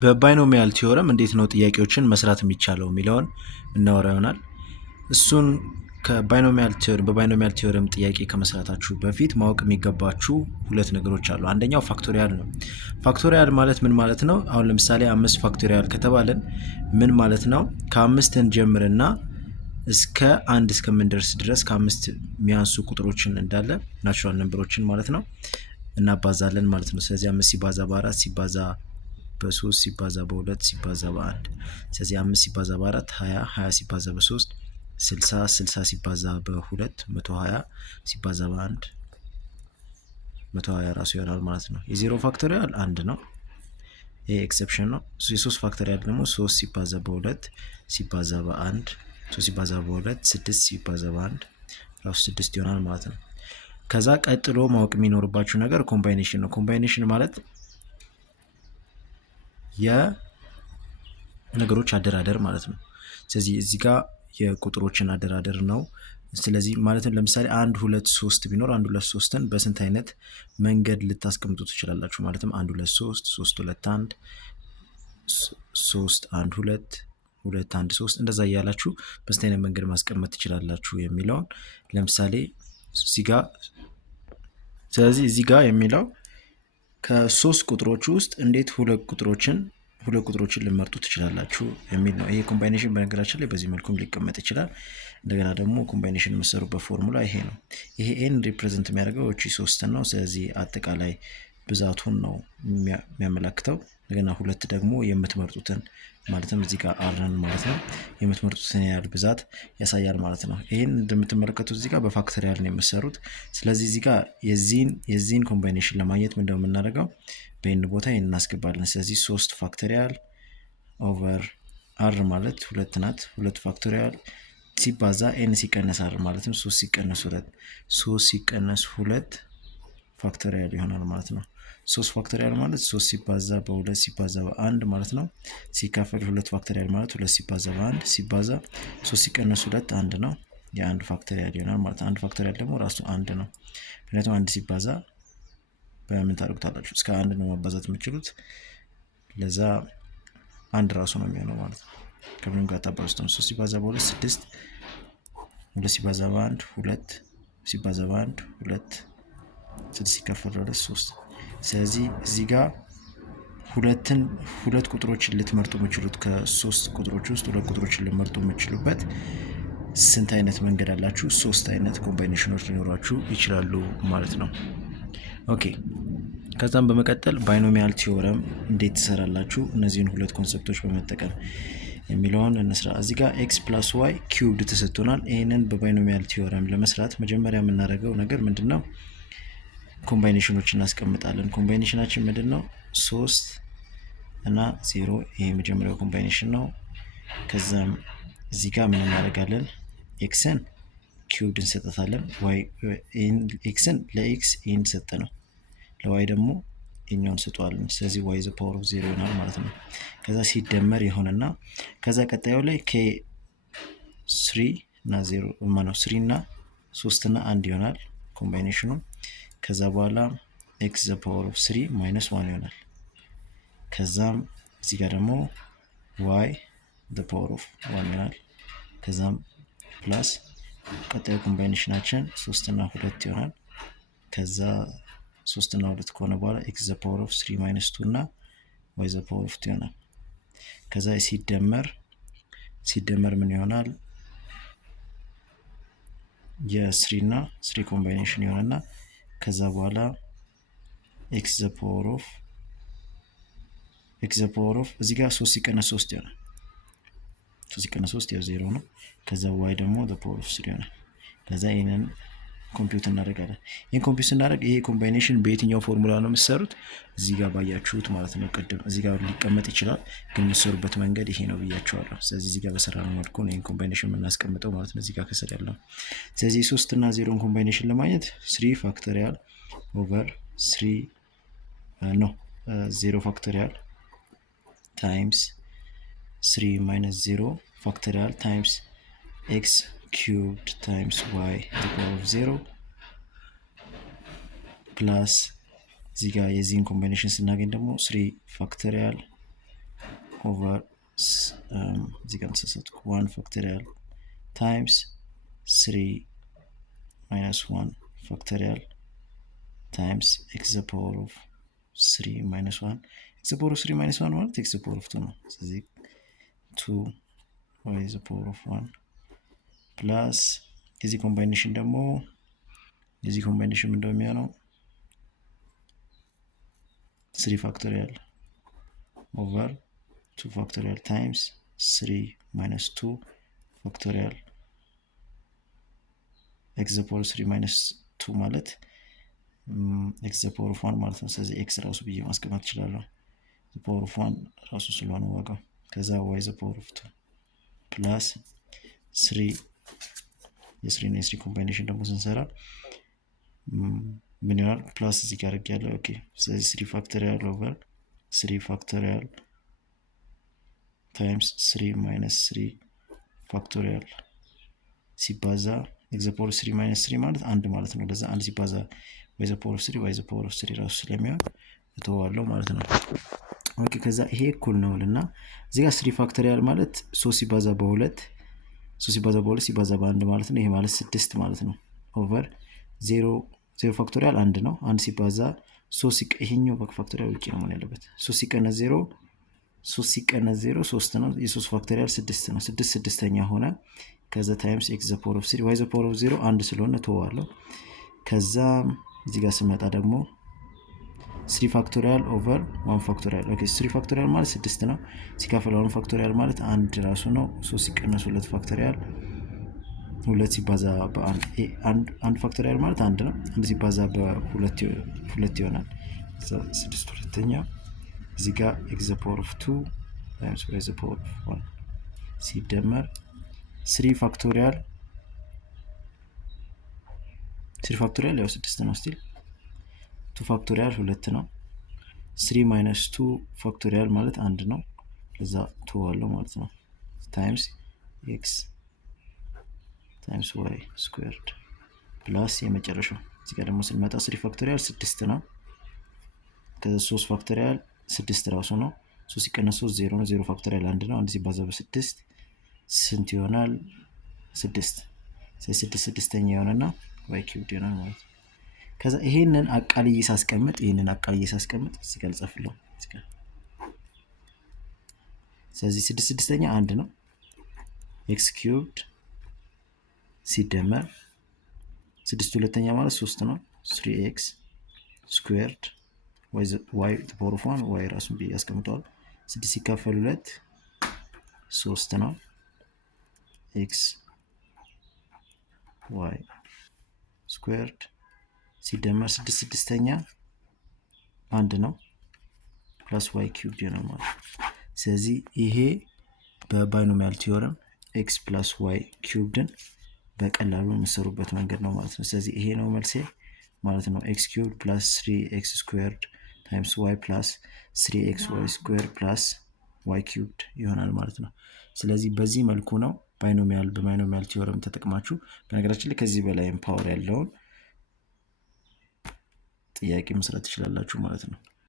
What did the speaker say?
በባይኖሚያል ቲዮረም እንዴት ነው ጥያቄዎችን መስራት የሚቻለው የሚለውን እናወራ ይሆናል። እሱን በባይኖሚያል ቲዮረም ጥያቄ ከመስራታችሁ በፊት ማወቅ የሚገባችሁ ሁለት ነገሮች አሉ። አንደኛው ፋክቶሪያል ነው። ፋክቶሪያል ማለት ምን ማለት ነው? አሁን ለምሳሌ 5 ፋክቶሪያል ከተባለን ምን ማለት ነው? ከ5 እንጀምርና እስከ 1 እስከምንደርስ ድረስ ከ5 የሚያንሱ ቁጥሮችን እንዳለ ናቹራል ነምበሮችን ማለት ነው እናባዛለን ማለት ነው። ስለዚህ 5 ሲባዛ በ4 ሲባዛ በ3 ሲባዛ በ2 ሲባዛ በ1 ስለዚህ 5 ሲባዛ በ4 20 20 ሲባዛ በ3 60 60 ሲባዛ በ2 120 ሲባዛ በ1 120 ራሱ ይሆናል ማለት ነው። የዜሮ ፋክቶሪያል 1 ነው። ይሄ ኤክሰፕሽን ነው። የሶስት ፋክቶሪያል ደግሞ 3 ሲባዛ በ2 ሲባዛ በ1 3 ሲባዛ በ2 6 ሲባዛ በ1 ራሱ 6 ይሆናል ማለት ነው። ከዛ ቀጥሎ ማወቅ የሚኖርባችሁ ነገር ኮምባይኔሽን ነው። ኮምባይኔሽን ማለት የነገሮች አደራደር ማለት ነው። ስለዚህ እዚህ ጋር የቁጥሮችን አደራደር ነው። ስለዚህ ማለትም ለምሳሌ 1 2 3 ቢኖር 1 2 3ን በስንት አይነት መንገድ ልታስቀምጡ ትችላላችሁ? ማለትም 1 2 3 3 2 1 3 1 2 2 1 3 እንደዛ እያላችሁ በስንት አይነት መንገድ ማስቀመጥ ትችላላችሁ የሚለውን ለምሳሌ እዚህ ጋር ስለዚህ እዚህ ጋር የሚለው ከሶስት ቁጥሮች ውስጥ እንዴት ሁለት ቁጥሮችን ልመርጡ ትችላላችሁ የሚል ነው። ይሄ ኮምባይኔሽን በነገራችን ላይ በዚህ መልኩም ሊቀመጥ ይችላል። እንደገና ደግሞ ኮምባይኔሽን የምትሰሩበት ፎርሙላ ይሄ ነው። ይሄ ኤን ሪፕሬዘንት የሚያደርገው እቺ 3 ነው። ስለዚህ አጠቃላይ ብዛቱን ነው የሚያመለክተው። እንደገና ሁለት ደግሞ የምትመርጡትን ማለትም እዚህ ጋር አርን ማለት ነው የምትመርጡትን ያህል ብዛት ያሳያል ማለት ነው። ይሄን እንደምትመለከቱት እዚህ ጋር በፋክቶሪያል ነው የምትሰሩት። ስለዚህ እዚህ ጋር የዚህን ኮምባይኔሽን ለማግኘት ምንድነው የምናደርገው? በኤን ቦታ ይሄን እናስገባለን። ስለዚህ 3 ፋክቶሪያል ኦቨር አር ማለት 2 ናት። 2 ፋክቶሪያል ሲባዛ ኤን ሲቀነስ አር ማለትም 3 ሲቀነስ 2 3 ሲቀነስ 2 ፋክቶሪያል ይሆናል ማለት ነው። 3 ፋክቶሪያል ማለት 3 ሲባዛ በ2 ሲባዛ በ1 ማለት ነው። ሲካፈል 2 ፋክቶሪያል ማለት 2 ሲባዛ በ1 ሲባዛ 3 ሲቀነስ 2 1 ነው። የአንድ ፋክቶሪያል ይሆናል ማለት ነው። አንድ ፋክቶሪያል ደግሞ ራሱ 1 ነው። ምክንያቱም 1 ሲባዛ በምን ታደርጉታላችሁ? እስከ 1 ነው ማባዛት የምትችሉት። ለዛ 1 ራሱ ነው የሚሆነው ማለት ነው። ከምንም ጋር ታባዙት ነው። 3 ሲባዛ በ2 6 2 ሲባዛ በ1 2 ሲባዛ በ1 2 6 ሲካፈል 2 3 ስለዚህ እዚህ ጋር ሁለት ቁጥሮችን ልትመርጡ የምትችሉት ከሶስት ቁጥሮች ውስጥ ሁለት ቁጥሮችን ልትመርጡ የምትችሉበት ስንት አይነት መንገድ አላችሁ? 3 አይነት ኮምባይኔሽኖች ሊኖሯችሁ ይችላሉ ማለት ነው። ኦኬ ከዛም በመቀጠል ባይኖሚያል ቲዮረም እንዴት ትሰራላችሁ? እነዚህን ሁለት ኮንሰፕቶች በመጠቀም የሚለውን እንስራ። እዚህ ጋር ኤክስ ፕላስ ዋይ ኪዩብድ ተሰጥቶናል። ይህንን በባይኖሚያል ቲዮረም ለመስራት መጀመሪያ የምናደርገው ነገር ምንድነው? ኮምባይኔሽኖች እናስቀምጣለን። ኮምባይኔሽናችን ምንድነው? 3 እና 0 ይሄ የመጀመሪያው ኮምባይኔሽን ነው። ከዛም እዚህ ጋር ምን እናደርጋለን? ኤክስን ኪዩብድ እንሰጣታለን። ኤክስን ለኤክስ ይህን ሰጠ ነው፣ ለዋይ ደግሞ የኛውን ስጧለን። ስለዚህ ዋይ ዘ ፓወር ኦፍ 0 ይሆናል ማለት ነው። ከዛ ሲደመር ይሆንና ከዛ ቀጣዩ ላይ ከ3 እና 0 ማነው 3 እና 3 እና 1 ይሆናል ኮምባይኔሽኑ። ከዛ በኋላ ኤክስ ዘ ፓወር ኦፍ 3 ማይነስ 1 ይሆናል። ከዛም እዚህ ጋር ደግሞ ዋይ ዘ ፓወር ኦፍ 1 ይሆናል። ከዛም ፕላስ ቀጣዩ ኮምባይኔሽናችን 3 እና 2 ይሆናል። ከዛ 3 እና 2 ከሆነ በኋላ ኤክስ ዘ ፓወር ኦፍ 3 ማይነስ 2 እና ዋይ ዘ ፓወር ኦፍ 2 ይሆናል። ከዛ ሲደመር ምን ይሆናል? የ3 እና 3 ኮምባይኔሽን ይሆንና ከዛ በኋላ ኤክስ ዘ ፓወር ኦፍ እዚህ ጋር 3 ሲቀነስ 3 ይሆናል። 3 ሲቀነስ 3 ያው 0 ነው። ከዛ ዋይ ደግሞ ዘ ፓወር ኦፍ 3 ይሆናል። ከዛ ይሄንን ኮምፒውት እናደርጋለን። ይሄን ኮምፒውት ስናደርግ ይሄ ኮምባይኔሽን በየትኛው ፎርሙላ ነው የምትሰሩት? እዚህ ጋር ባያችሁት ማለት ነው። ቅድም እዚህ ጋር ሊቀመጥ ይችላል፣ ግን የምትሰሩበት መንገድ ይሄ ነው ብያችኋለሁ። ስለዚህ እዚህ ጋር በሰራነው መልኩ ነው ይሄን ኮምባይኔሽን የምናስቀምጠው ማለት ነው። እዚህ ጋር ከስር ያለው ስለዚህ 3 እና 0 ኮምባይኔሽን ለማግኘት 3 ፋክቶሪያል ኦቨር 0 ፋክቶሪያል ታይምስ 3 ማይነስ 0 ፋክቶሪያል ታይምስ ኤክስ cubed times y to the power of 0 plus እዚህ ጋር የዚህን ኮምባይኔሽን ስናገኝ ደግሞ 3 ፋክቶሪያል ኦቨር እዚህ ጋር ተሳሳትኩ 1 ፋክቶሪያል ታይምስ 3 ማይነስ 1 ፋክቶሪያል ታይምስ ኤክስ ዘ ፓወር ኦፍ 3 ማይነስ 1 ኤክስ ዘ ፓወር ኦፍ 3 ማይነስ 1 ማለት ኤክስ ዘ ፓወር ኦፍ 2 ነው። ስለዚህ 2 ዋይ ዘ ፓወር ኦፍ 1 ፕላስ የዚህ ኮምባይኔሽን ደግሞ የዚህ ኮምባይኔሽን እንደሚሆነው 3 ፋክቶሪያል ኦቨር 2 ፋክቶሪያል ታይምስ 3 ማይነስ 2 ፋክቶሪያል ኤክስ ዘ ፓወር 3 ማይነስ 2 ማለት ኤክስ ዘ ፓወር ኦፍ 1 ማለት ነው። ስለዚህ ኤክስ ራሱ ብዬ ማስቀመጥ እችላለሁ። ዘ ፓወር ኦፍ 1 ራሱ ስለሆነ ዋጋው ከዛ ዋይ ዘ ፓወር ኦፍ 2 ፕላስ 3 የስሪ እና የስሪ ኮምባይኔሽን ደግሞ ስንሰራ ምን ይሆናል? ፕላስ እዚህ ጋር ያለው ኦኬ። ስለዚህ 3 ፋክቶሪያል ኦቨር 3 ፋክቶሪያል ታይምስ 3 ማይነስ 3 ፋክቶሪያል ሲባዛ ኤክስ ዘ ፓወር ኦፍ 3 ማይነስ 3 ማለት አንድ ማለት ነው። ለዛ አንድ ሲባዛ ዋይ ዘ ፓወር ኦፍ 3 ዋይ ዘ ፓወር ኦፍ 3 ራሱ ስለሚሆን እተዋለሁ ማለት ነው። ኦኬ ከዛ ይሄ እኩል ነው እና እዚህ ጋር 3 ፋክቶሪያል ማለት 3 ሲባዛ በ2 3 ሲባዛ በ2 ሲባዛ በ1 ማለት ነው። ይሄ ማለት 6 ማለት ነው። ኦቨር 0 ፋክቶሪያል 1 ነው። 1 ሲባዛ 3 ይሄኛው ፋክቶሪያል ውጪ ነው መሆን ያለበት። 3 ሲቀነስ 0 3 ሲቀነስ 0 3 ነው። የ3 ፋክቶሪያል 6 ነው። 6 ስድስተኛ ሆነ። ከዛ ታይምስ ኤክስ ዘ ፓወር ኦፍ 3 ዋይ ዘ ፓወር ኦፍ 0 1 ስለሆነ ተዋለሁ። ከዛ እዚህ ጋር ስመጣ ደግሞ 3 ፋክቶሪያል ኦቨር 1 ፋክቶሪያል ኦኬ 3 ፋክቶሪያል ማለት 6 ነው። ሲካፈል 1 ፋክቶሪያል ማለት 1 ራሱ ነው። 3 ሲቀነስ 2 ፋክቶሪያል 2 ሲባዛ በ1 ፋክቶሪያል ማለት 1 ነው። 1 ሲባዛ በ2 ይሆናል። 6 ሁለተኛ እዚህ ጋር ኤክስ ዘ ፓወር ኦፍ 2 ታይምስ ዋይ ዘ ፓወር ኦፍ 1 ሲደመር 3 ፋክቶሪያል ያው 6 ነው። ስቲል 2 ፋክቶሪያል 2 ነው። 3 ማይነስ 2 ፋክቶሪያል ማለት 1 ነው። ለዛ ተዋለው ማለት ነው። ታይምስ ኤክስ ታይምስ ዋይ ስኩዌርድ ፕላስ የመጨረሻው እዚህ ጋር ደግሞ ስንመጣ 3 ፋክቶሪያል 6 ነው። ከዛ 3 ፋክቶሪያል 6 ራሱ ነው። 3 ሲቀነስ 3 0 ነው። 0 ፋክቶሪያል 1 ነው። 1 ሲባዛ በ6 ስንት ይሆናል? 6 ስለዚህ 6 ስድስተኛ ይሆንና ዋይ ኪዩብድ ይሆናል ማለት ነው። ከዛ ይሄንን አቃልዬ ሳስቀምጥ እዚህ ጋር ልጻፍለው እዚህ ጋር ስለዚህ 6 ስድስተኛ 1 ነው። ኤክስ ኪዩብድ ሲደመር 6 ሁለተኛ ማለት 3 ነው። 3x ስኩዌርድ ዋይ ዘ ፓወር ኦፍ 1 ዋይ ራሱን ብዬ ያስቀምጠዋል። 6 ሲካፈል 2 3 ነው። ኤክስ ዋይ ስኩዌርድ ሲደመር 6 ስድስተኛ 1 ነው ፕላስ ዋይ ኪዩብድ ይሆናል ማለት ነው። ስለዚህ ይሄ በባይኖሚያል ቲዮረም ኤክስ ፕላስ ዋይ ኪዩብድን በቀላሉ የምትሰሩበት መንገድ ነው ማለት ነው። ስለዚህ ይሄ ነው መልሴ ማለት ነው። ኤክስ ኪዩብድ ፕላስ 3x ስኩዌርድ ታይምስ ዋይ ፕላስ 3x ዋይ ስኩዌርድ ፕላስ ዋይ ኪዩብድ ይሆናል ማለት ነው። ስለዚህ በዚህ መልኩ ነው በባይኖሚያል ቲዮረም ተጠቅማችሁ በነገራችን ላይ ከዚህ በላይም ፓወር ያለውን ጥያቄ መስራት ትችላላችሁ ማለት ነው።